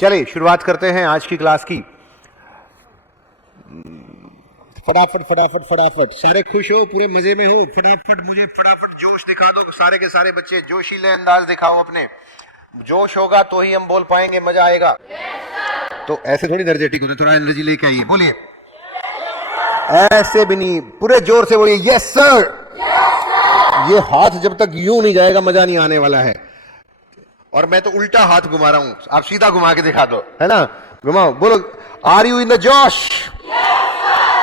चलिए शुरुआत करते हैं आज की क्लास की। फटाफट फटाफट फटाफट, सारे खुश हो, पूरे मजे में हो, फटाफट मुझे फटाफट जोश दिखा दो। सारे के सारे बच्चे जोशीले अंदाज दिखाओ अपने। जोश होगा तो ही हम बोल पाएंगे, मजा आएगा। तो ऐसे थोड़ी एनर्जेटिक होते, थोड़ा एनर्जी लेके आइए, बोलिए। ऐसे भी नहीं, पूरे जोर से बोलिए यस सर। ये हाथ जब तक यूं नहीं जाएगा मजा नहीं आने वाला है। और मैं तो उल्टा हाथ घुमा रहा हूं, आप सीधा घुमा के दिखा दो, है ना। घुमाओ, बोलो आर यू इन द जोश?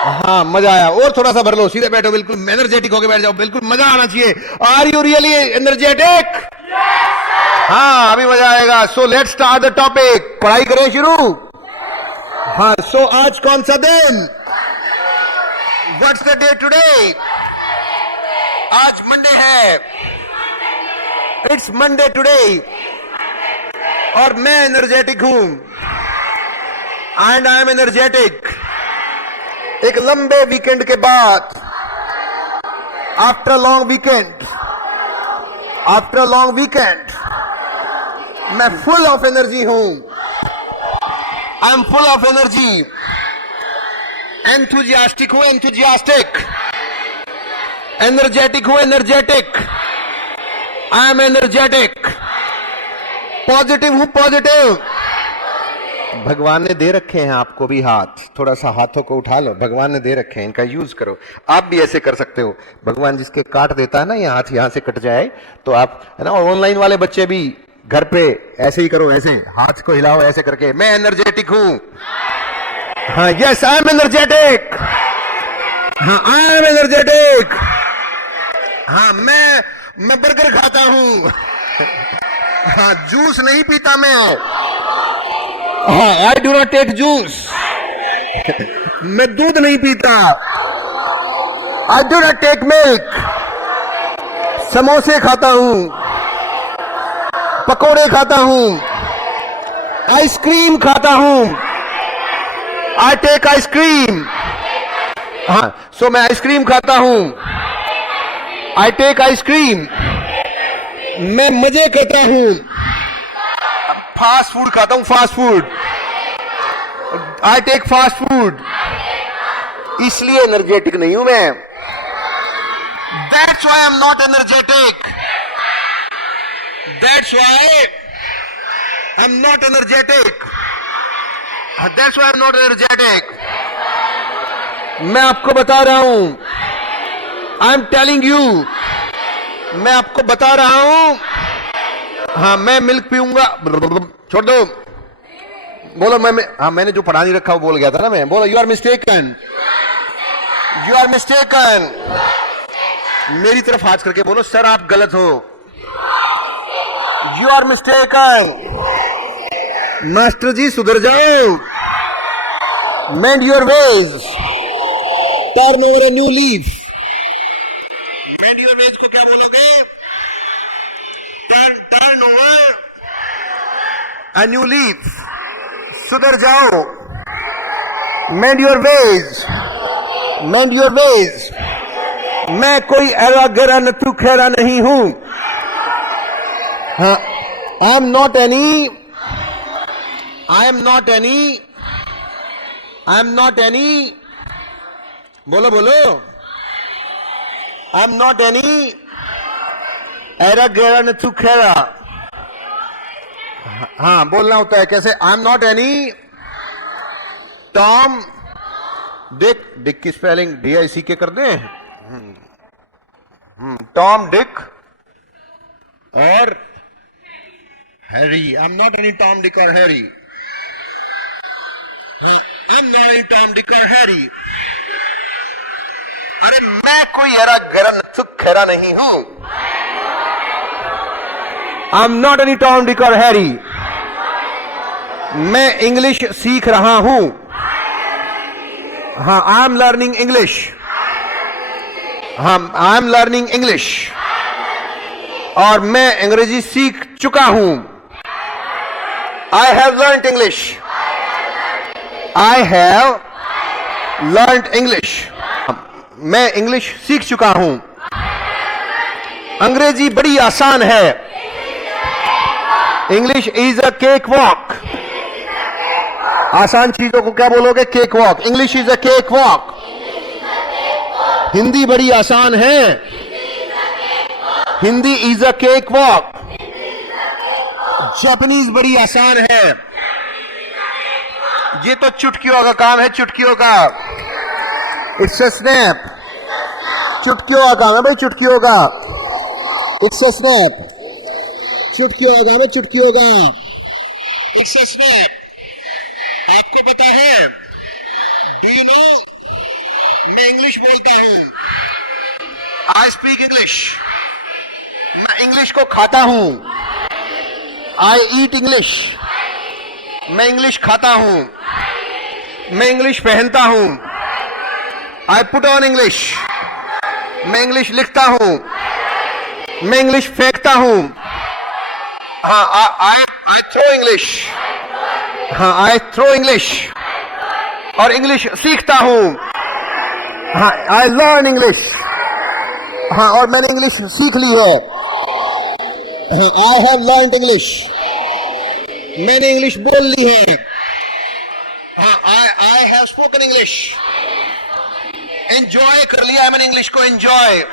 हाँ, मजा आया। और थोड़ा सा भर लो, सीधे बैठो, बिल्कुल एनर्जेटिक होके बैठ जाओ, बिल्कुल मजा आना चाहिए। Are you really energetic? हाँ, अभी मजा आएगा। So let's start the topic. पढ़ाई करें शुरू। हाँ, सो आज कौन सा दिन? What's the day today? आज मंडे है। It's Monday today. और मैं एनर्जेटिक हूं, एंड आई एम एनर्जेटिक। एक लंबे वीकेंड के बाद, आफ्टर लॉन्ग वीकेंड, मैं फुल ऑफ एनर्जी हूं। I M full of energy. Enthusiastic हूं, एंथुजियास्टिक। एनर्जेटिक हूं, energetic. I am energetic. Positive हूं, पॉजिटिव। भगवान ने दे रखे हैं आपको भी हाथ, थोड़ा सा हाथों को उठा लो, भगवान ने दे रखे हैं, इनका यूज करो। आप भी ऐसे कर सकते हो। भगवान जिसके काट देता है ना, ये हाथ यहां से कट जाए तो आप, है ना। और ऑनलाइन वाले बच्चे भी घर पे ऐसे ही करो, ऐसे हाथ को हिलाओ ऐसे करके, मैं एनर्जेटिक हूं। हाँ, यस आई एम एनर्जेटिक। हाँ, आई एम एनर्जेटिक। हाँ, मैं बर्गर खाता हूं। हाँ, जूस नहीं पीता मैं। हाँ, I do not take juice. मैं दूध नहीं पीता। I do not take milk. समोसे खाता हूं, पकोड़े खाता हूं, आइसक्रीम खाता हूं। I take ice cream. हाँ, सो मैं आइसक्रीम खाता हूं। I take ice cream. मैं मजे करता हूं। फास्ट फूड खाता हूं, fast food. I take fast food. इसलिए एनर्जेटिक नहीं हूं मैं। That's why I am not energetic. That's why I am not energetic. That's why I am not energetic. मैं आपको बता रहा हूं, आई एम टेलिंग यू, मैं आपको बता रहा हूं। हाँ, मैं मिल्क पीऊंगा। छोड़ दो, बोलो हाँ, मैंने जो पढ़ा नहीं रखा वो बोल गया था ना मैं। बोलो you are mistaken, you are mistaken. मेरी तरफ हाथ करके बोलो सर आप गलत हो। You are mistaken. Master ji सुधर जाओ। Mend your ways. Turn over a new leaf. Mend your ways को क्या बोलोगे? Turn over a new leaf. सुधर जाओ। Mend your ways, mend your ways. मैं कोई एरा गरा नथु खेरा नहीं हूं। हाँ, I am not any, I am not any, I am not any. बोलो बोलो, आई एम नॉट एनी एरा गरा नथु खेरा। हाँ, बोलना होता है कैसे? I am not any Tom Dick. Dick की स्पेलिंग DICK कर दें। टॉम डिक और Harry. I am not any Tom Dick और Harry. I am not any Tom Dick और हैरी। अरे मैं कोई एरा गरा नथु खेरा नहीं हूं। I am not any Tom Dick और हैरी। मैं इंग्लिश सीख रहा हूं। हाँ, आई एम लर्निंग इंग्लिश। हाँ, आई एम लर्निंग इंग्लिश। और मैं अंग्रेजी सीख चुका हूं। I have learned English. I have learned English. मैं इंग्लिश सीख चुका हूं। अंग्रेजी बड़ी आसान है। English is a cake walk. आसान चीजों को क्या बोलोगे? Cake walk. English is a cake walk. Hindi बड़ी आसान है। Hindi is a cake walk. Japanese बड़ी आसान है। ये तो चुटकियों का काम है, चुटकियों का। It's a snap. चुटकियों का काम है भाई, चुटकियों का। It's a snap. चुटकियों का काम है, चुटकियों का। It's a snap. आपको पता है, डू यू नो, मैं इंग्लिश बोलता हूं। I speak English. मैं इंग्लिश को खाता हूं। आई ईट इंग्लिश। मैं इंग्लिश खाता हूं। मैं इंग्लिश पहनता हूं। I put on English. मैं इंग्लिश लिखता हूं। मैं इंग्लिश फेंकता हूं। हाँ, आई थ्रो इंग्लिश। हाँ, आई थ्रो इंग्लिश। और इंग्लिश सीखता हूं। हाँ, आई लर्न इंग्लिश। हाँ, और मैंने इंग्लिश सीख ली है। I have learn English. मैंने इंग्लिश बोल ली है। हाँ, I have spoken English. Enjoy कर लिया मैंने इंग्लिश को, enjoy.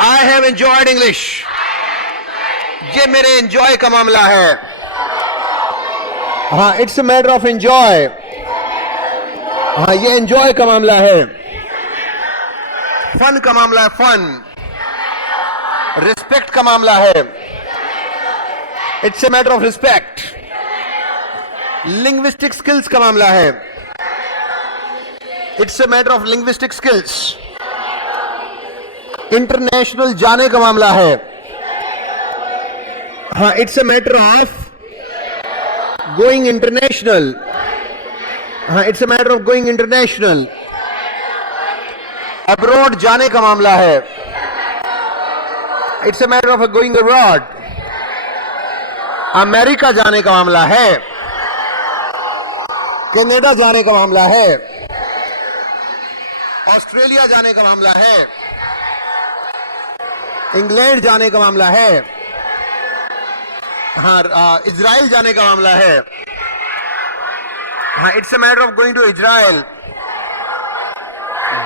I have enjoyed English. ये मेरे एंजॉय का मामला है। हाँ, it's a matter of enjoy. हाँ, ये एंजॉय का मामला है। फन का मामला है, फन। रिस्पेक्ट का मामला है। It's a matter of respect. Linguistic skills का मामला है। It's a matter of linguistic skills. International जाने का मामला है। हाँ, it's a matter of going international. हाँ, it's a matter of going international. Abroad जाने का मामला है। It's a matter of going abroad. America जाने का मामला है। कनाडा जाने का मामला है। ऑस्ट्रेलिया जाने का मामला है। इंग्लैंड जाने का मामला है। हाँ, इजराइल जाने का मामला है। हाँ, it's a matter of going to Israel.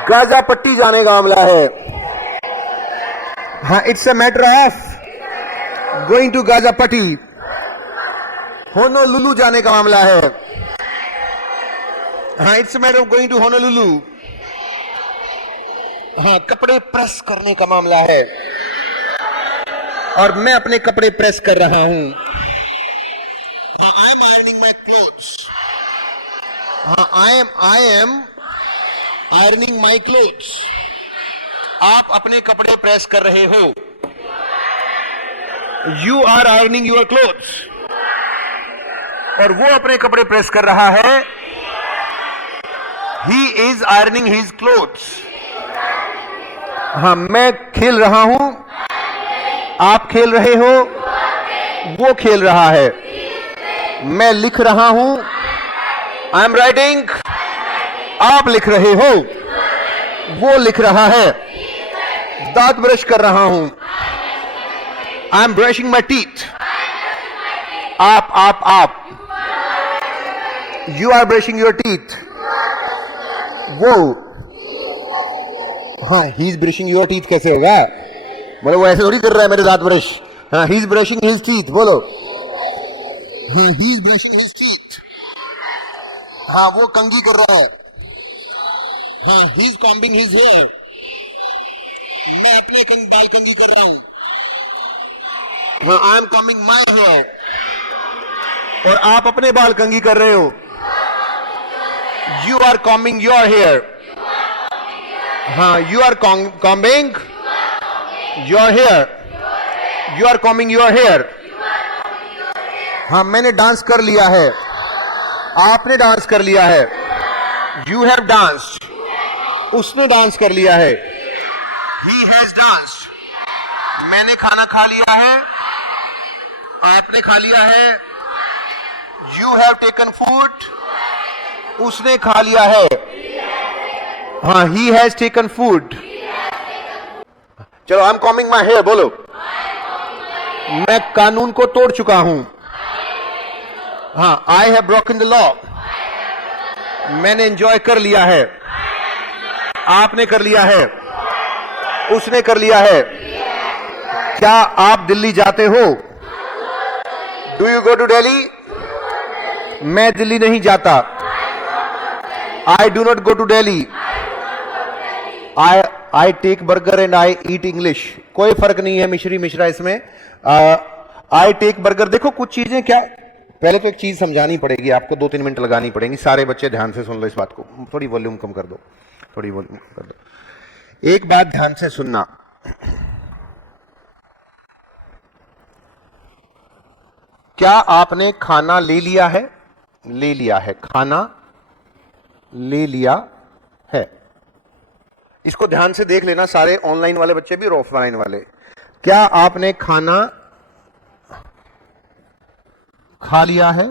Gaza पट्टी जाने का मामला है। हाँ, it's a matter of going to Gaza पट्टी। होनोलुलु जाने का मामला है। हाँ, it's a matter of going to Honolulu. हाँ, कपड़े प्रेस करने का मामला है। और मैं अपने कपड़े प्रेस कर रहा हूं। हाँ, I am ironing my clothes. हाँ, I am ironing my clothes. आप अपने कपड़े प्रेस कर रहे हो। You are ironing your clothes. और वो अपने कपड़े प्रेस कर रहा है। He is ironing his clothes. हाँ, मैं खेल रहा हूं। आप खेल रहे हो। वो खेल रहा है। मैं लिख रहा हूं। I am writing. आप लिख रहे हो। वो लिख रहा है। दांत ब्रश कर रहा हूं। I am brushing my teeth. आप you are brushing your teeth. वो, हाँ, he is brushing your teeth कैसे होगा? बोलो, वो ऐसे थोड़ी कर रहा है मेरे दांत ब्रश। हाँ, he is brushing his teeth. बोलो, हाँ, he is brushing his teeth. हाँ, वो कंघी कर रहा है। हाँ, he is combing his hair. मैं अपने बाल कंघी कर रहा हूं। हाँ, I am combing my hair. और आप अपने बाल कंघी कर रहे हो। You are combing your hair. हाँ, you are combing your hair. You are combing your hair. हाँ, मैंने डांस कर लिया है। आपने डांस कर लिया है। You have danced. उसने डांस कर लिया है। He has danced. मैंने खाना खा लिया है। आपने खा लिया है। You have taken food. उसने खा लिया है। हाँ, ही हैज टेकन फूड। चलो, I am combing my hair. बोलो, मैं कानून को तोड़ चुका हूं। हाँ, I have broken the law, मैंने एंजॉय कर लिया है, आपने कर लिया है, उसने कर लिया है। क्या आप दिल्ली जाते हो? Do you go to Delhi? मैं दिल्ली नहीं जाता। I do not go to Delhi. I take burger and I eat English. कोई फर्क नहीं है मिश्री मिश्रा इसमें। I take burger. देखो कुछ चीजें क्या, पहले तो एक चीज समझानी पड़ेगी आपको, 2-3 मिनट लगानी पड़ेगी। सारे बच्चे ध्यान से सुन लो इस बात को। थोड़ी वॉल्यूम कम कर दो, थोड़ी वॉल्यूम कम कर दो। एक बात ध्यान से सुनना, क्या आपने खाना ले लिया है? ले लिया है, खाना ले लिया है। इसको ध्यान से देख लेना, सारे ऑनलाइन वाले बच्चे भी और ऑफलाइन वाले। क्या आपने खाना खा लिया है?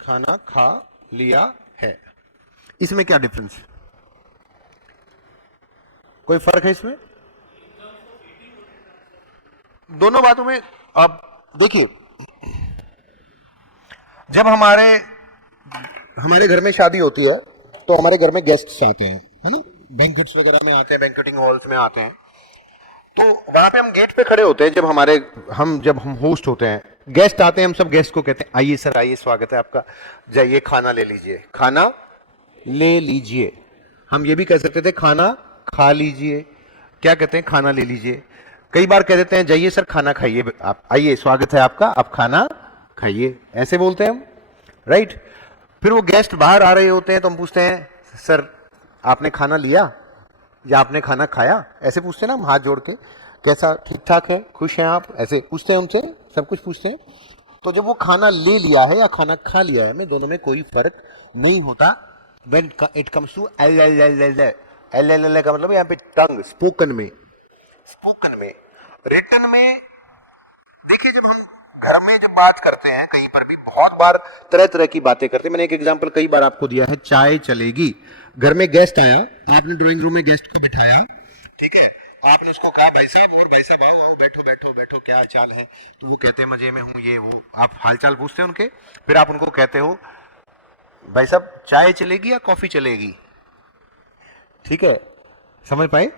खाना खा लिया है। इसमें क्या डिफरेंस है? कोई फर्क है इसमें? दोनों बातों में। अब देखिए, जब हमारे घर में शादी होती है तो हमारे घर में गेस्ट्स आते हैं, है ना, बैंक्वेट्स वगैरह में आते हैं, बैंक्वेटिंग हॉल्स में आते हैं। तो वहां पे हम गेट पे खड़े होते हैं जब हम होस्ट होते हैं, गेस्ट आते हैं, हम सब गेस्ट को कहते हैं आइए सर, आइए, स्वागत है आपका, जाइए खाना ले लीजिए, खाना ले लीजिए। हम ये भी कह सकते थे खाना खा लीजिए। क्या कहते हैं? खाना ले लीजिए। कई बार कह देते हैं जाइए सर खाना खाइए, आप आइए, स्वागत है आपका, आप खाना खाइए, ऐसे बोलते हैं हम, राइट। फिर वो गेस्ट बाहर आ रहे होते हैं तो हम पूछते हैं सर आपने खाना लिया या आपने खाना खाया, ऐसे पूछते हैं ना हम, हाथ जोड़ के, कैसा, ठीक ठाक है, खुश हैं आप, ऐसे पूछते हैं उनसे, सब कुछ पूछते हैं। तो जब वो खाना ले लिया है या खाना खा लिया है, में दोनों में कोई फर्क नहीं होता। When it comes to L L L L L L L का मतलब यहाँ पे टंग, स्पोकन में, रिटन में। देखिए जब हम घर में जब बात करते हैं, कहीं पर भी बहुत बार तरह तरह की बातें करते हैं। मैंने एक एग्जांपल कई बार आपको दिया है, चाय चलेगी। घर में गेस्ट आया, आपने ड्राइंग रूम में गेस्ट को बिठाया, ठीक है, आपने उसको कहा भाई साहब, और भाई साहब आओ आओ, बैठो बैठो बैठो, क्या चाल है? तो वो कहते हैं मजे में हूँ, ये वो, आप हालचाल पूछते हैं उनके। फिर आप उनको कहते हो भाई साहब चाय चलेगी या कॉफी चलेगी? ठीक है, समझ पाए?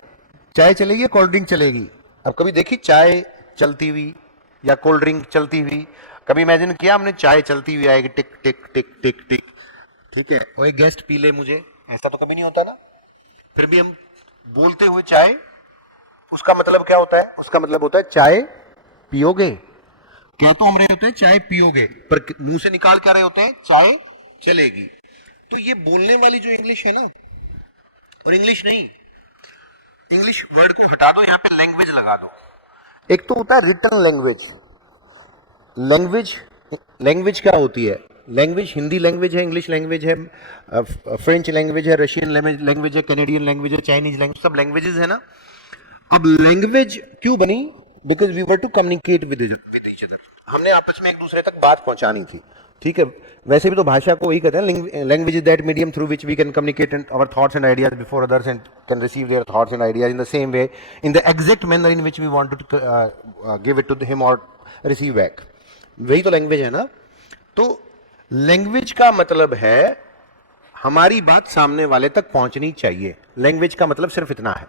चाय चलेगी या कोल्ड ड्रिंक चलेगी? अब कभी देखी चाय चलती हुई या कोल्ड ड्रिंक चलती हुई? कभी इमेजिन किया हमने चाय चलती हुई आएगी, टिक टिक टिक टिक टिक, ठीक है, और एक गेस्ट पी ले मुझे, ऐसा तो कभी नहीं होता ना। फिर भी हम बोलते हुए चाय, उसका मतलब क्या होता है? उसका मतलब होता है चाय पियोगे। क्या तो हम रहे होते हैं चाय पियोगे, पर मुंह से निकाल क्या रहे होते हैं? चाय चलेगी। तो ये बोलने वाली जो इंग्लिश है ना, और इंग्लिश नहीं, इंग्लिश वर्ड को हटा दो, यहाँ पे लैंग्वेज लगा दो। एक तो होता है रिटन लैंग्वेज। लैंग्वेज क्या होती है? लैंग्वेज हिंदी लैंग्वेज है, इंग्लिश लैंग्वेज है, फ्रेंच लैंग्वेज है, रशियन लैंग्वेज है, कैनेडियन लैंग्वेज है, चाइनीज लैंग्वेज, सब लैंग्वेजेस है ना। अब लैंग्वेज क्यों बनी? Because we were to communicate with each other. हमने आपस में एक दूसरे तक बात पहुंचानी थी, ठीक है। वैसे भी तो भाषा को वही कहते हैं, language is that medium through which we can communicate our thoughts and ideas before others and can receive their thoughts and ideas in the same way, in the exact manner in which we want to give it to him और receive back. वही तो language है ना। तो language का मतलब है हमारी बात सामने वाले तक पहुंचनी चाहिए। लैंग्वेज का मतलब सिर्फ इतना है,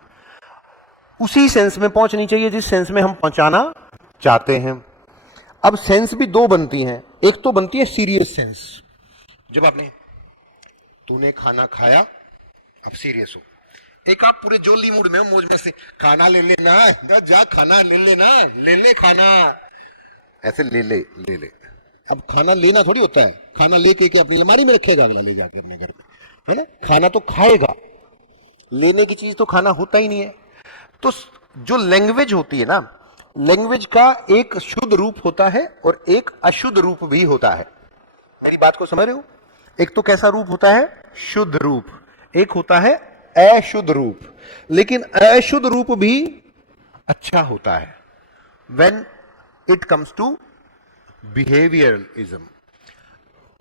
उसी सेंस में पहुंचनी चाहिए जिस सेंस में हम पहुंचाना चाहते हैं। अब सेंस भी दो बनती हैं। एक तो बनती है सीरियस सेंस, जब आपने, तूने खाना खाया, अब सीरियस हो। एक आप पूरे जोली मूड में हो, मौज में से, खाना ले लेना, जा खाना ले लेना, ले ले खाना, ऐसे ले ले। अब खाना लेना थोड़ी होता है, खाना लेके के अपनी अलमारी में रखेगा अगला ले जाकर अपने घर में, है ना। खाना तो खाएगा, लेने की चीज तो खाना होता ही नहीं है। तो जो लैंग्वेज होती है ना, लैंग्वेज का एक शुद्ध रूप होता है और एक अशुद्ध रूप भी होता है। मेरी बात को समझ रहे हो? एक तो कैसा रूप होता है? शुद्ध रूप। एक होता है अशुद्ध रूप। लेकिन अशुद्ध रूप भी अच्छा होता है when it comes to behaviourism.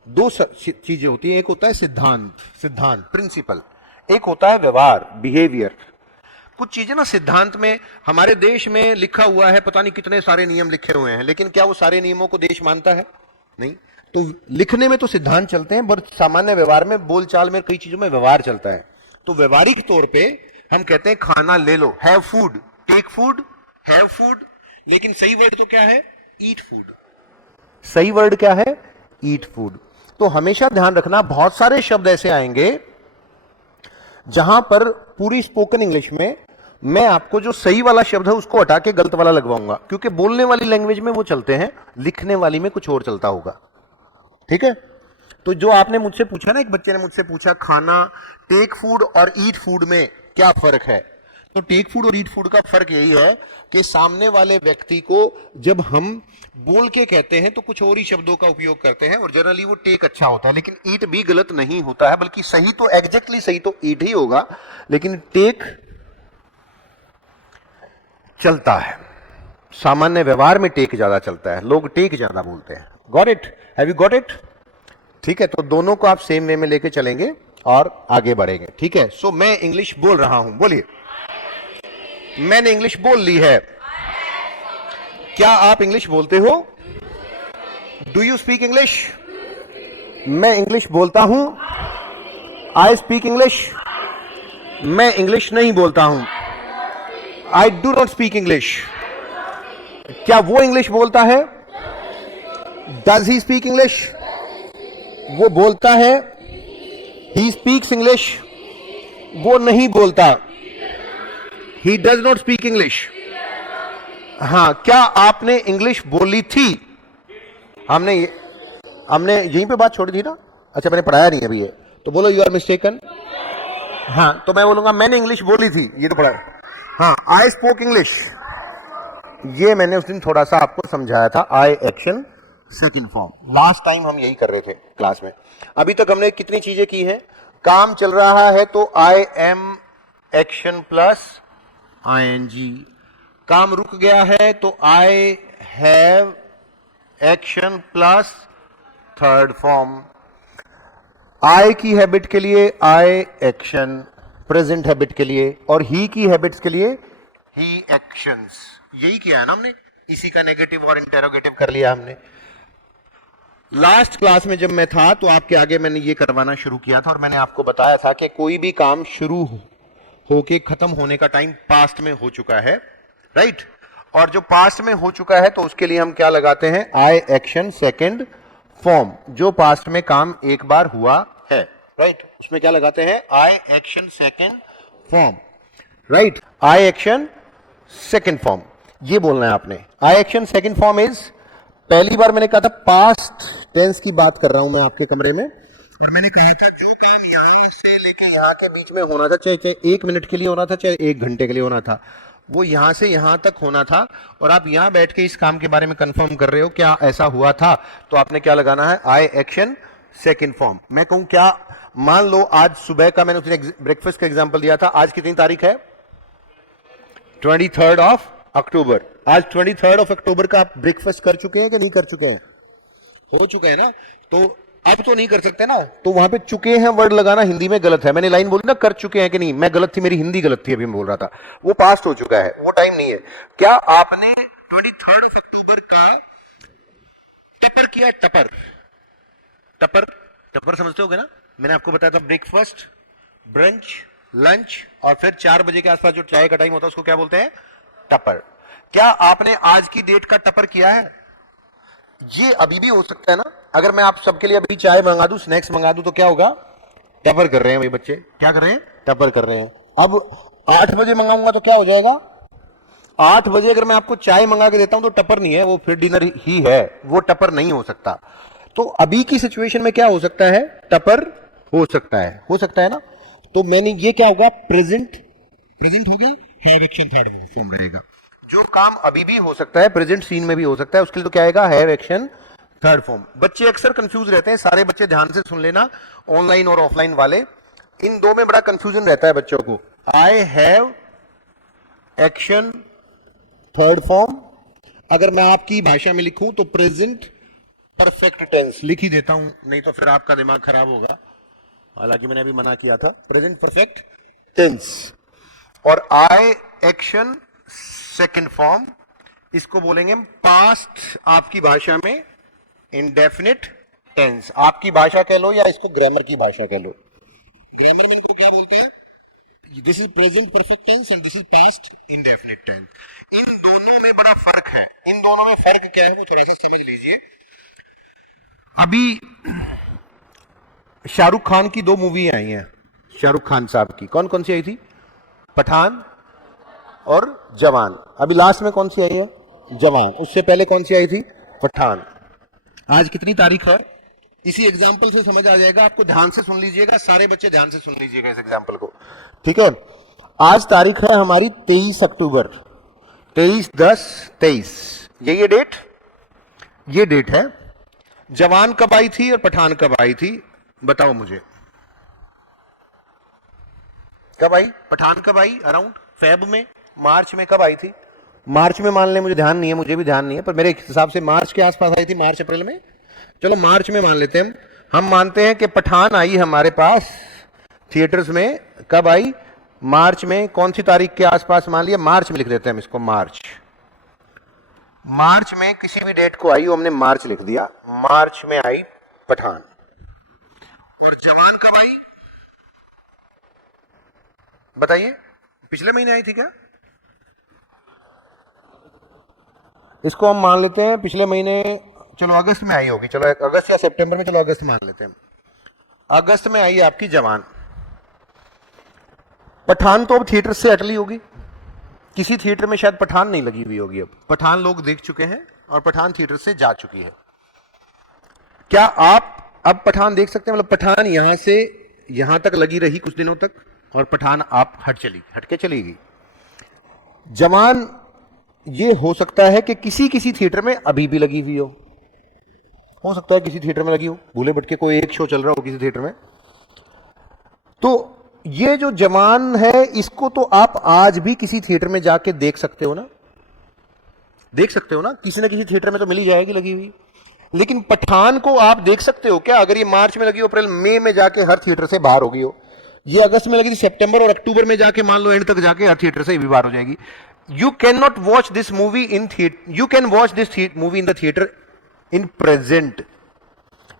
दो चीजें होती है, एक होता है सिद्धांत, प्रिंसिपल, एक होता है व्यवहार, बिहेवियर। कुछ चीजें ना सिद्धांत में हमारे देश में लिखा हुआ है, पता नहीं कितने सारे नियम लिखे हुए हैं, लेकिन क्या वो सारे नियमों को देश मानता है? नहीं। तो लिखने में तो सिद्धांत चलते हैं, पर सामान्य व्यवहार में, बोलचाल में, कई चीजों में व्यवहार चलता है। तो व्यवहारिक तौर पे हम कहते हैं खाना ले लो, have food, take food, have food, लेकिन सही वर्ड तो क्या है? Eat food. सही वर्ड क्या है? Eat food. तो हमेशा ध्यान रखना, बहुत सारे शब्द ऐसे आएंगे जहां पर पूरी स्पोकन इंग्लिश में मैं आपको जो सही वाला शब्द है उसको हटा के गलत वाला लगवाऊंगा, क्योंकि बोलने वाली लैंग्वेज में वो चलते हैं, लिखने वाली में कुछ और चलता होगा। ठीक है? तो जो आपने मुझसे पूछा ना, एक बच्चे ने मुझसे पूछा खाना, टेक फूड और ईट फूड में क्या फर्क है? तो टेक फूड और ईट फूड का फर्क यही है कि सामने वाले व्यक्ति को जब हम बोल के कहते हैं तो कुछ और ही शब्दों का उपयोग करते हैं, और जनरली वो टेक अच्छा होता है, लेकिन ईट भी गलत नहीं होता है, बल्कि सही तो एग्जैक्टली सही तो ईट ही होगा, लेकिन टेक चलता है। सामान्य व्यवहार में टेक ज्यादा चलता है, लोग टेक ज्यादा बोलते हैं। Got it? Have you got it? ठीक है, तो दोनों को आप सेम वे में लेके चलेंगे और आगे बढ़ेंगे। ठीक है? सो मैं इंग्लिश बोल रहा हूं, बोलिए। मैंने इंग्लिश बोल ली है। क्या आप इंग्लिश बोलते हो? Do you speak English? मैं इंग्लिश बोलता हूं। I speak English. मैं इंग्लिश नहीं बोलता हूं। आई डू नॉट स्पीक इंग्लिश। क्या वो इंग्लिश बोलता है? Does he speak English? वो बोलता है। He speaks English. वो नहीं बोलता। He does not speak English. हाँ, क्या आपने इंग्लिश बोली थी? हमने यहीं पे बात छोड़ दी ना। अच्छा, मैंने पढ़ाया नहीं अभी ये, तो बोलो यू आर मिस्टेकन। हाँ, तो मैं बोलूंगा मैंने इंग्लिश बोली थी, ये तो पढ़ा। हाँ, आई स्पोक इंग्लिश, ये मैंने उस दिन थोड़ा सा आपको समझाया था। I action second form, last time हम यही कर रहे थे क्लास में। अभी तक हमने कितनी चीजें की हैं? काम चल रहा है तो I am action plus ING. काम रुक गया है तो I have action plus third form. I की हैबिट के लिए आई एक्शन प्रेजेंट हैबिट के लिए, और ही की हैबिट्स के लिए ही एक्शंस। यही किया है ना हमने, इसी का नेगेटिव और इंटेरोगेटिव कर लिया हमने। लास्ट क्लास में जब मैं था तो आपके आगे मैंने ये करवाना शुरू किया था, और मैंने आपको बताया था कि कोई भी काम शुरू होके खत्म होने का टाइम पास्ट में हो चुका है, राइट? और जो पास्ट में हो चुका है तो उसके लिए हम क्या लगाते हैं? आई एक्शन सेकंड फॉर्म। जो पास्ट में काम एक बार हुआ है, राइट, उसमें क्या लगाते हैं? आई एक्शन सेकंड फॉर्म, राइट? आई एक्शन सेकंड फॉर्म, ये बोलना है आपने। आई एक्शन सेकंड फॉर्म इज, पहली बार मैंने कहा था पास्ट टेंस की बात कर रहा हूं मैं आपके कमरे में, और मैंने कहा था जो काम यहां से लेके यहां के बीच में होना था, चाहे 1 मिनट के लिए होना था, चाहे 1 घंटे के लिए होना था, वो यहां से यहां तक होना था, और आप यहां बैठ के इस काम के बारे में कंफर्म कर रहे हो क्या ऐसा हुआ था, तो आपने क्या लगाना है? आई एक्शन सेकंड फॉर्म। मैं कहूं क्या, मान लो आज सुबह का मैंने उसने ब्रेकफास्ट का एग्जांपल दिया था। आज कितनी तारीख है? 23 ऑफ अक्टूबर। आज 23 ऑफ अक्टूबर का आप ब्रेकफास्ट कर चुके हैं कि नहीं कर चुके हैं? हो चुके हैं ना। तो अब तो नहीं कर सकते ना, तो वहां पे चुके हैं वर्ड लगाना हिंदी में गलत है। मैंने लाइन बोली ना, कर चुके हैं कि नहीं, मैं गलत थी, मेरी हिंदी गलत थी, अभी मैं बोल रहा था। वो पास्ट हो चुका है, वो टाइम नहीं है। क्या आपने 23 ऑफ अक्टूबर का टपर किया? टपर टपर टपर समझते होगे ना? मैंने आपको बताया था ब्रेकफास्ट, ब्रंच, लंच, और फिर 4 बजे के आसपास जो चाय का टाइम होता है उसको क्या बोलते हैं? टपर। क्या आपने आज की डेट का टपर किया है? ये अभी भी हो सकता है ना। अगर मैं आप सबके लिए अभी चाय मंगा दूं, स्नैक्स मंगा दूं, तो क्या होगा? टपर कर रहे हैं भाई बच्चे, क्या कर रहे हैं? टपर कर रहे हैं। अब 8 बजे मंगाऊंगा तो क्या हो जाएगा? 8 बजे अगर मैं आपको चाय मंगा के देता हूं तो टपर नहीं है, वो फिर डिनर ही है, वो टपर नहीं हो सकता। तो अभी की सिचुएशन में क्या हो सकता है? टपर हो सकता है ना। तो मैंने ये क्या होगा? प्रेजेंट हो गया, हैव एक्शन थर्ड फॉर्म रहेगा। जो काम अभी भी हो सकता है, प्रेजेंट सीन में भी हो सकता है, उसके लिए तो क्या आएगा? Have action third form. बच्चे अक्सर कंफ्यूज रहते हैं, सारे बच्चे ध्यान से सुन लेना, ऑनलाइन और ऑफलाइन वाले, इन दो में बड़ा कंफ्यूजन रहता है बच्चों को। आई हैव एक्शन थर्ड फॉर्म, अगर मैं आपकी भाषा में लिखूं तो प्रेजेंट परफेक्ट टेंस लिख ही देता हूं, नहीं तो फिर आपका दिमाग खराब होगा, हालांकि मैंने अभी मना किया था। प्रेजेंट परफेक्ट टेंस, और आई एक्शन सेकंड फॉर्म, इसको बोलेंगे पास्ट आपकी भाषा में इंडेफिनिट टेंस। आपकी भाषा कह लो या इसको ग्रामर की भाषा कह लो। ग्रामर में इनको क्या बोलता है? This is present perfect tense and this is past indefinite tense. इन दोनों में बड़ा फर्क है। इन दोनों में फर्क क्या है वो थोड़ा सा समझ लीजिए। अभी शाहरुख खान की 2 मूवी आई हैं, शाहरुख खान साहब की। कौन कौन सी आई थी? पठान और जवान। अभी लास्ट में कौन सी आई है? जवान। उससे पहले कौन सी आई थी? पठान। आज कितनी तारीख है? इसी एग्जाम्पल से समझ आ जाएगा आपको। ध्यान से सुन लीजिएगा, सारे बच्चे ध्यान से सुन लीजिएगा इस एग्जाम्पल को, ठीक है। आज तारीख है हमारी 23 अक्टूबर, 23/10/23। ये डेट, ये डेट है। जवान कब आई थी और पठान कब आई थी? बताओ मुझे, कब आई? पठान कब आई? अराउंड फेब में, मार्च में। कब आई थी? मार्च में मान ले, मुझे ध्यान नहीं है, मुझे भी ध्यान नहीं है, पर मेरे हिसाब से मार्च के आसपास आई थी, मार्च अप्रैल में। चलो मार्च में मान लेते हैं। हम मानते हैं कि पठान आई हमारे पास थिएटर्स में। कब आई? मार्च में। कौन सी तारीख के आसपास मान लिया? मार्च में लिख देते हैं हम इसको, मार्च। मार्च में किसी भी डेट को आई, हमने मार्च लिख दिया। मार्च में आई पठान। और जवान कब आई बताइए? पिछले महीने आई थी क्या? इसको हम मान लेते हैं पिछले महीने, चलो अगस्त में आई होगी। चलो अगस्त या सितंबर में, चलो अगस्त मान लेते हैं। अगस्त में आई आपकी जवान। पठान तो अब थिएटर से हटली होगी, किसी थिएटर में शायद पठान नहीं लगी हुई होगी। अब पठान लोग देख चुके हैं और पठान थिएटर से जा चुकी है। क्या आप अब पठान देख सकते हैं? मतलब पठान यहां से यहां तक लगी रही कुछ दिनों तक और पठान आप हट के चली गई। जवान ये हो सकता है कि किसी किसी थिएटर में अभी भी लगी हुई हो सकता है किसी थिएटर में लगी हो, भूले भटके कोई एक शो चल रहा हो किसी थिएटर में। तो ये जो जवान है, इसको तो आप आज भी किसी थिएटर में जाके देख सकते हो ना, देख सकते हो ना, किसी ना किसी थिएटर में तो मिली जाएगी लगी हुई। लेकिन पठान को आप देख सकते हो क्या? अगर ये मार्च में लगी हो, अप्रैल मई में जाके हर थिएटर से बाहर हो गई हो, ये अगस्त में लगी थी, सितंबर और अक्टूबर में जाके मान लो एंड तक जाके हर थिएटर से भी बाहर हो जाएगी। You can not watch this movie in theatre, you can watch this movie in the theatre in present.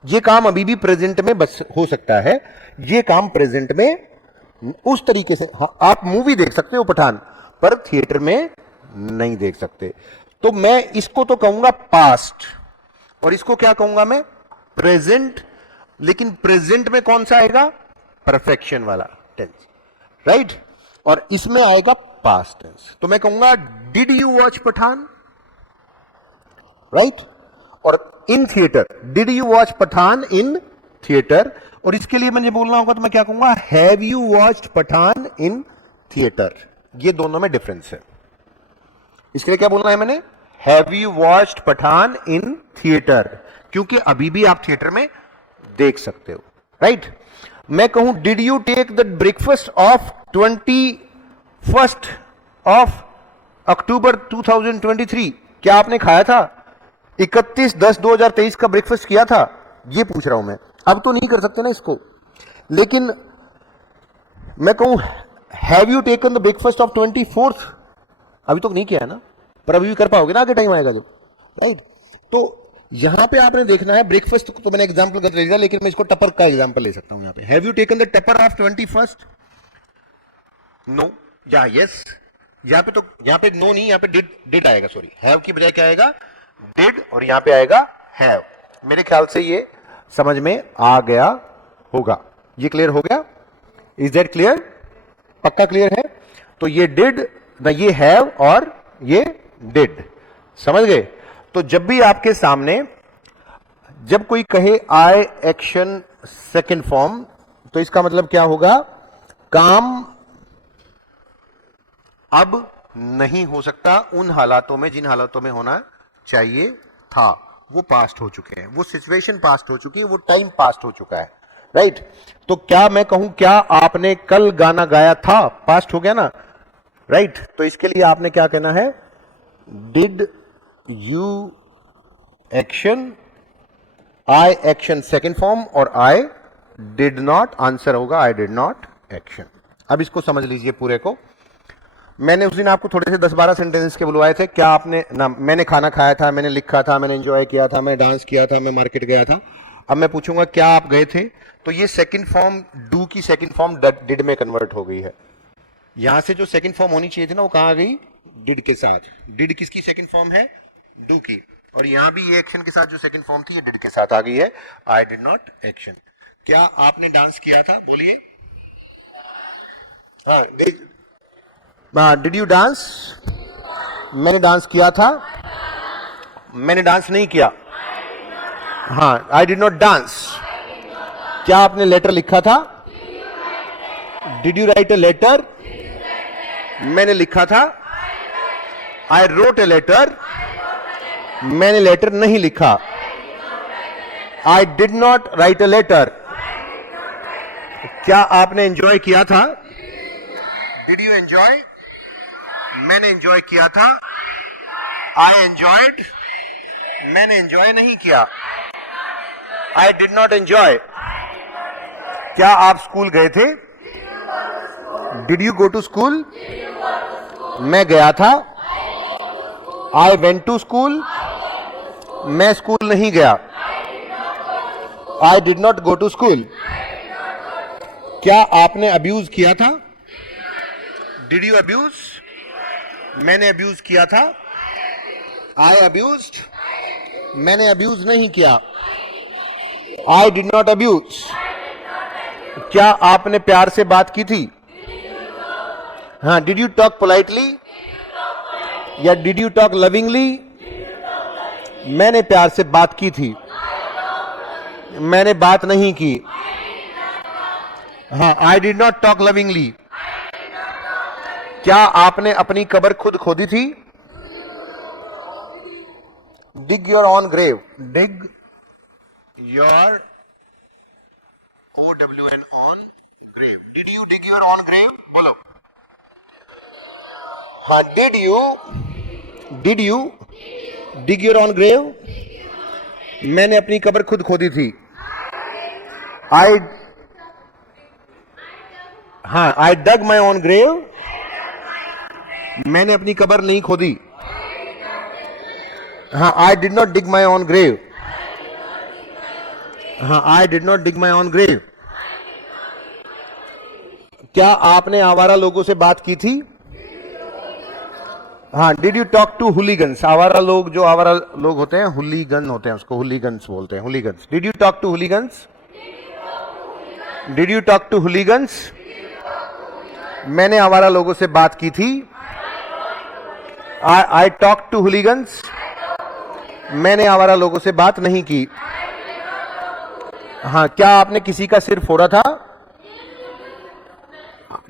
ये काम अभी भी प्रेजेंट में बस हो सकता है। ये काम प्रेजेंट में उस तरीके से, हाँ, आप मूवी देख सकते हो पठान, पर थिएटर में नहीं देख सकते। तो मैं इसको तो कहूंगा पास्ट और इसको क्या कहूंगा मैं? प्रेजेंट। लेकिन प्रेजेंट में कौन सा आएगा? परफेक्शन वाला टेंस, राइट। और इसमें आएगा पास्ट टेंस। तो मैं कहूंगा did you watch Pathaan, right. और in theatre, did you watch Pathaan in theatre. और इसके लिए मुझे बोलना होगा तो मैं क्या कहूंगा? Have you watched Pathaan in theatre. ये दोनों में डिफरेंस है। इसके लिए क्या बोलना है मैंने? Have you watched Pathaan in theatre, क्योंकि अभी भी आप थिएटर में देख सकते हो, राइट। मैं कहूं did you take the breakfast of 21 October 2023। क्या आपने खाया था? 31/10/2023 का ब्रेकफास्ट किया था? ये पूछ रहा हूं मैं। अब तो नहीं कर सकते ना इसको, लेकिन मैं कहूं have you taken the breakfast of 24, अभी तो नहीं किया है ना, पर अभी भी कर पाओगे ना, आगे टाइम आएगा जब, राइट। तो यहां पे आपने देखना है ब्रेकफास्ट को, तो मैंने एग्जांपल कर लिया, लेकिन मैं इसको टपर का एग्जांपल ले सकता हूं। यहां पे have you taken the topper of 21? No या यस। यहां पे तो, यहां पे नो नहीं, यहां पे डिड आएगा, सॉरी, हैव की बजाय क्या आएगा? डिड, और यहां पे आएगा हैव। मेरे ख्याल से ये समझ में आ गया होगा। ये क्लियर हो गया? Is that clear? पक्का क्लियर है? तो ये डिड, ये हैव और ये डिड, समझ गए? तो जब भी आपके सामने जब कोई कहे आई एक्शन सेकंड फॉर्म, तो इसका मतलब क्या होगा? काम अब नहीं हो सकता उन हालातों में जिन हालातों में होना चाहिए था। वो पास्ट हो चुके हैं, वो सिचुएशन पास्ट हो चुकी है, वो टाइम पास्ट हो चुका है, राइट। तो क्या मैं कहूं क्या आपने कल गाना गाया था? पास्ट हो गया ना, राइट। तो इसके लिए आपने क्या कहना है? Did you action, I action second form, और आई डिड नॉट, आंसर होगा आई डिड नॉट एक्शन। अब इसको समझ लीजिए पूरे को। मैंने उस दिन आपको थोड़े से 10-12 सेंटेंसेस के बुलवाए थे, क्या आपने ना, मैंने खाना खाया था, मैंने लिखा था, मैंने एंजॉय किया था, मैं डांस किया था, मैं मार्केट गया था। अब मैं पूछूंगा क्या आप गए थे, तो ये सेकंड फॉर्म डू की सेकंड फॉर्म डिड में कन्वर्ट हो गई है। यहां से जो सेकंड फॉर्म होनी चाहिए थी ना, वो कहां आ गई, डिड के साथ। डिड किसकी सेकंड फॉर्म है, डू की। और यहां भी ये एक्शन के साथ जो सेकंड फॉर्म थी, ये डिड के साथ आ गई है, आई डिड नॉट एक्शन। क्या आपने डांस किया था, बोलिए। डिड यू डांस, मैंने डांस किया था, मैंने डांस नहीं किया। हाँ, आई डिड नॉट डांस। क्या आपने लेटर लिखा था, did you write a letter, मैंने लिखा था। आई रोट ए लेटर, मैंने लेटर नहीं लिखा। I did not write a letter. क्या आपने एंजॉय किया था, डिड यू एंजॉय, मैंने एंजॉय किया था। आई एंजॉयड, मैंने एंजॉय नहीं किया। I did not enjoy. क्या आप स्कूल गए थे, did you go to school, मैं गया था। आई वेंट टू स्कूल, मैं स्कूल नहीं गया। आई did not go to school. क्या आपने अब्यूज किया था, डिड यू अब्यूज, मैंने अब्यूज किया था। आई अब्यूज्ड, मैंने अब्यूज नहीं किया। I did not abuse. क्या आपने प्यार से बात की थी, हाँ, डिड यू टॉक पोलाइटली या डिड यू टॉक लविंगली, मैंने प्यार से बात की थी, मैंने बात नहीं की। हाँ, I did not talk lovingly. क्या आपने अपनी कब्र खुद खोदी थी, dig your own grave, dig your OWN own grave, did you dig your own grave, बोलो। हाँ, did you dig your own grave, मैंने अपनी कब्र खुद खोदी थी। आई, हाँ, आई डग माई ऑन ग्रेव, मैंने अपनी कब्र नहीं खोदी। हाँ, I did not dig my own grave. हाँ, I did not dig my own grave. क्या आपने आवारा लोगों से बात की थी, हाँ, did you talk to hooligans. आवारा लोग, जो आवारा लोग होते हैं, हुलीगन होते हैं, उसको हुलीगन्स बोलते हैं, hooligans. Did you talk to hooligans, did you talk to hooligans, मैंने आवारा लोगों से बात की थी। आई टॉक टू हुलीगन्स, मैंने आवारा लोगों से बात नहीं की। हाँ, क्या आपने किसी का सिर फोड़ा था,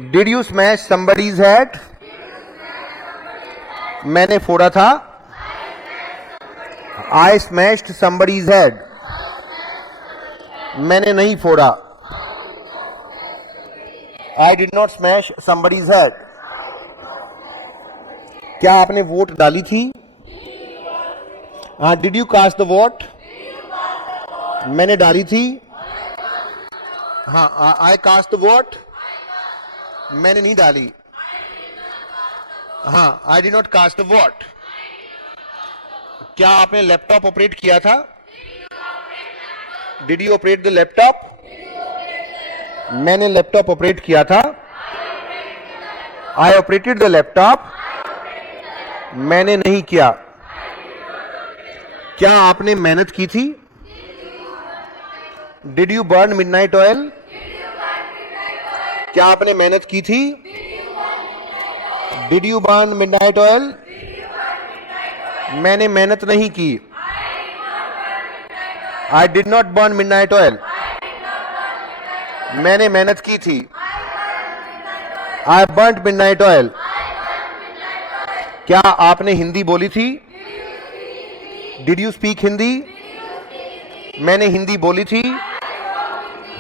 did you smash somebody's head, मैंने फोड़ा था। आई स्मैश्ड समबडीज हेड, मैंने नहीं फोड़ा। I did not smash somebody's head. क्या आपने वोट डाली थी, हाँ, did you cast the vote, मैंने डाली थी। हाँ, आई कास्ट द वोट, मैंने नहीं डाली। हाँ, I did not cast the vote. क्या आपने लैपटॉप ऑपरेट किया था, did you operate the laptop, मैंने लैपटॉप ऑपरेट किया था। आई ऑपरेटेड द लैपटॉप, मैंने नहीं किया। क्या आपने मेहनत की थी, did you burn midnight oil, क्या आपने मेहनत की थी, did you burn midnight oil, मैंने मेहनत नहीं की। I did not burn midnight oil, मैंने मेहनत की थी। आई बर्न्ड मिडनाइट ऑयल। क्या आपने हिंदी बोली थी, डिड यू स्पीक हिंदी, मैंने हिंदी बोली थी।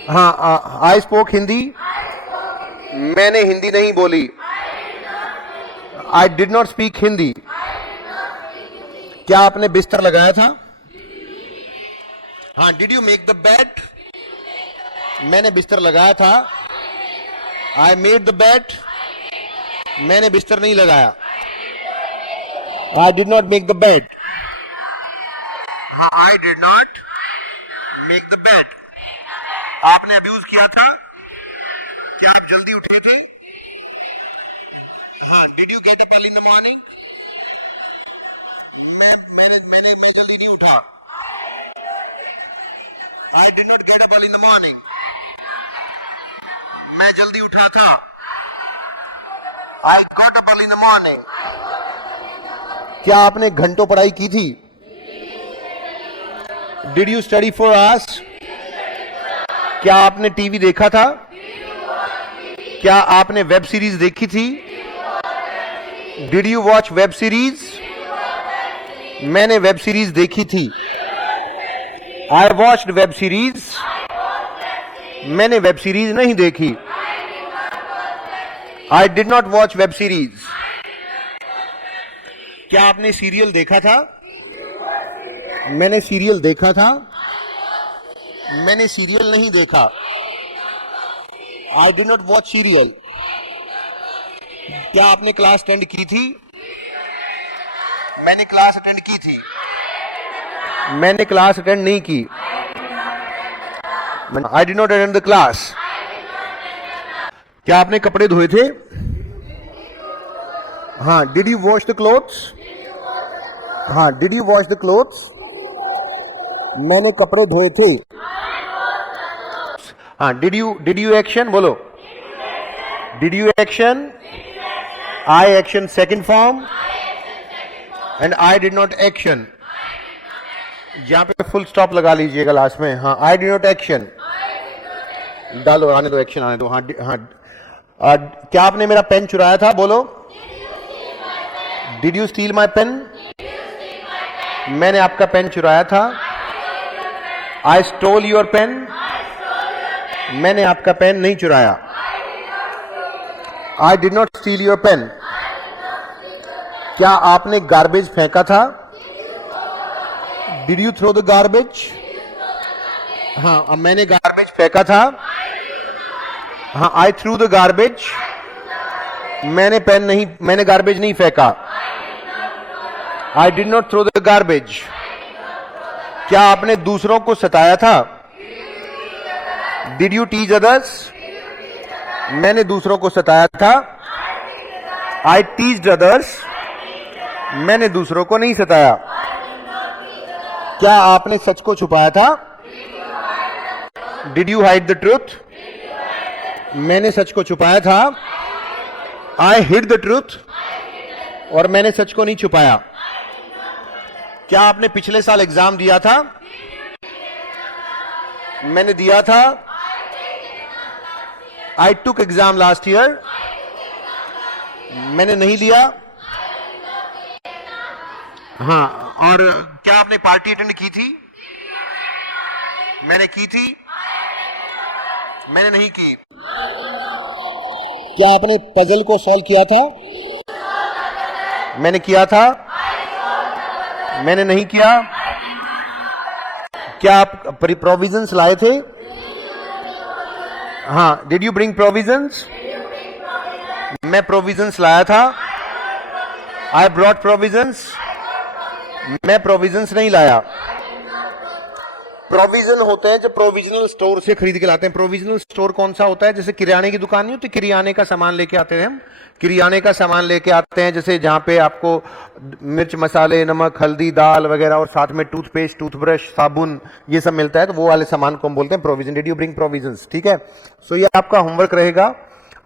हाँ, आई स्पोक हिंदी, मैंने हिंदी नहीं बोली। आई डिड नॉट स्पीक हिंदी। क्या आपने बिस्तर लगाया था, हाँ, did you make the bed, मैंने बिस्तर लगाया था। आई मेड द बेड, मैंने बिस्तर नहीं लगाया। I did not make the bed. हाँ, I did not make the bed. आपने अब्यूज किया था। क्या आप जल्दी उठे थे? हाँ, did you get up early in the morning? मैं जल्दी नहीं उठा। I did not get up early in the morning. मैं जल्दी उठा था। I got up early in the morning. क्या आपने घंटों पढ़ाई की थी? Did you study for hours? क्या आपने टीवी देखा था? क्या आपने वेब सीरीज देखी थी? Did you watch web series? मैंने वेब सीरीज देखी थी। I watched web series. मैंने वेब सीरीज नहीं देखी। आई did not watch web series. क्या आपने सीरियल देखा था? मैंने सीरियल देखा था। मैंने सीरियल नहीं देखा। आई डिड नॉट वॉच सीरियल। क्या आपने क्लास अटेंड की थी? मैंने क्लास अटेंड की थी। मैंने क्लास अटेंड नहीं की। I did not attend the class. क्या आपने कपड़े धोए थे? हाँ, did you wash the clothes? हाँ, did you wash the clothes? मैंने कपड़े धोए थे। हाँ, डिड यू एक्शन बोलो। Did you action? I action second form and I did not action. यहां पे फुल स्टॉप लगा लीजिएगा लास्ट में। हाँ, आई डिड नॉट एक्शन डालो, आने दो, एक्शन आने दो। हाँ हाँ, क्या आपने मेरा पेन चुराया था? बोलो। Did you steal my pen? मैंने आपका पेन चुराया था। I stole your pen. मैंने आपका पेन नहीं चुराया। I did not steal your pen. क्या आपने गार्बेज फेंका था? Did you throw the garbage? हाँ, मैंने गार्बेज फेंका था। हाँ, आई थ्रू द गार्बेज। मैंने गार्बेज नहीं फेंका। I did not throw the garbage. क्या आपने दूसरों को सताया था? Did you tease others? मैंने दूसरों को सताया था। आई टीज्ड अदर्स। मैंने दूसरों को नहीं सताया। क्या आपने सच को छुपाया था? Did you hide the truth? मैंने सच को छुपाया था। आई हिड द ट्रूथ। और मैंने सच को नहीं छुपाया। क्या आपने पिछले साल एग्जाम दिया था? मैंने दिया था। आई टुक एग्जाम लास्ट ईयर। मैंने नहीं लिया। हाँ, और क्या आपने पार्टी अटेंड की थी? मैंने की थी। मैंने नहीं की। क्या आपने पजल को सॉल्व किया था? मैंने किया था। मैंने नहीं किया। क्या आप प्रोविजंस लाए थे? हाँ, डिड यू ब्रिंग प्रोविजंस? मैं प्रोविजंस लाया था। I brought provisions. मैं प्रोविजंस नहीं लाया। प्रोविजन होते हैं जब प्रोविजनल स्टोर से खरीद के लाते हैं। प्रोविजनल स्टोर कौन सा होता है? जैसे किराने की दुकान नहीं होती, किराने का सामान लेके आते हैं हम। किराने का सामान लेके आते हैं, जैसे जहां पे आपको मिर्च मसाले, नमक, हल्दी, दाल वगैरह और साथ में टूथपेस्ट, टूथब्रश, साबुन, ये सब मिलता है, तो वो वाले सामान को हम बोलते हैं provision. Did you bring provisions? ठीक है। सो ये आपका होमवर्क रहेगा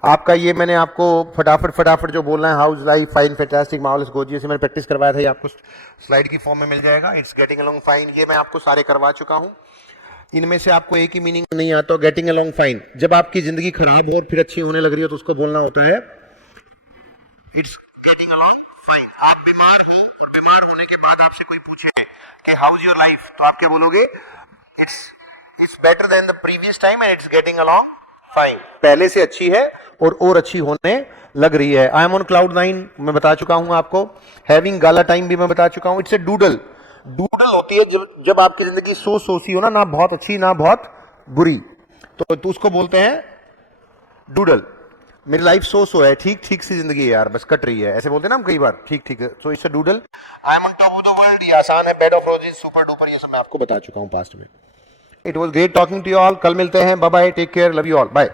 आपका। ये मैंने आपको फटाफट जो बोलना है, house life fine, fantastic, marvellous, gorgeous, मैंने प्रैक्टिस करवाया था, ये आपको स्लाइड की फॉर्म में मिल जाएगा। इट्स गेटिंग अलोंग फाइन, ये मैं आपको सारे करवा चुका हूं। इनमें से आपको एक ही मीनिंग नहीं आता, गेटिंग अलोंग फाइन। जब आपकी जिंदगी खराब हो और फिर अच्छी होने लग रही हो तो उसको बोलना होता है इट्स गेटिंग अलोंग फाइन। आप बीमार हो और बीमार होने के बाद आपसे कोई पूछे कि हाउ इज योर लाइफ, तो आप क्या बोलोगे? It's better than the previous time and it's getting along fine. पहले से अच्छी है और अच्छी होने लग रही है। आई एम ऑन क्लाउड 9 मैं बता चुका हूं आपको। हैविंग गाला टाइम भी मैं बता चुका हूं। It's a doodle. डूडल होती है जब आपकी जिंदगी सोसी हो ना बहुत अच्छी ना बहुत बुरी, तो उसको बोलते हैं डूडल। मेरी लाइफ सो है, ठीक ठीक सी जिंदगी है यार, बस कट रही है, ऐसे बोलते हैं ना हम कई बार, ठीक ठीक है। So it's a doodle, I am on top of the world, ये आसान है, bed of roses, super duper, ये सब मैं आपको बता चुका हूँ पास्ट में। It was great talking to you all, कल मिलते हैं, bye bye, take care, love you all, bye.